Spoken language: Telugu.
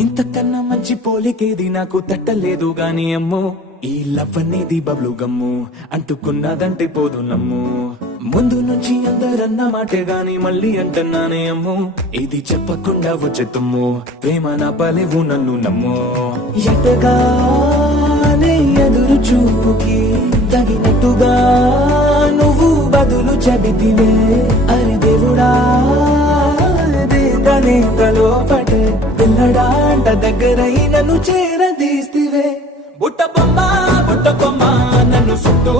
ఇంతకన్నా మంచి పోలికేది నాకు తట్టలేదు గాని అమ్మో ఈ లవ్ అనేది బబ్లు గమ్ము అంటుకున్నదంటే పోదు నమ్ము ముందు నుంచి అందరన్న మాటే గాని మళ్ళీ అంటున్నానే అమ్ము ఇది చెప్పకుండా వచ్చే తుమ్ము ప్రేమ నా పలేవు నన్ను నమ్ము ఎటగానే ఎదురు చూపుకి తగినట్టుగా నువ్వు బదులు చెబితివే అరే దేవుడా దేదనే లోపటే పిల్లడాంట దగ్గరై నన్ను చేరదీస్తివే బుట్ట బొమ్మ నన్ను చుట్టూ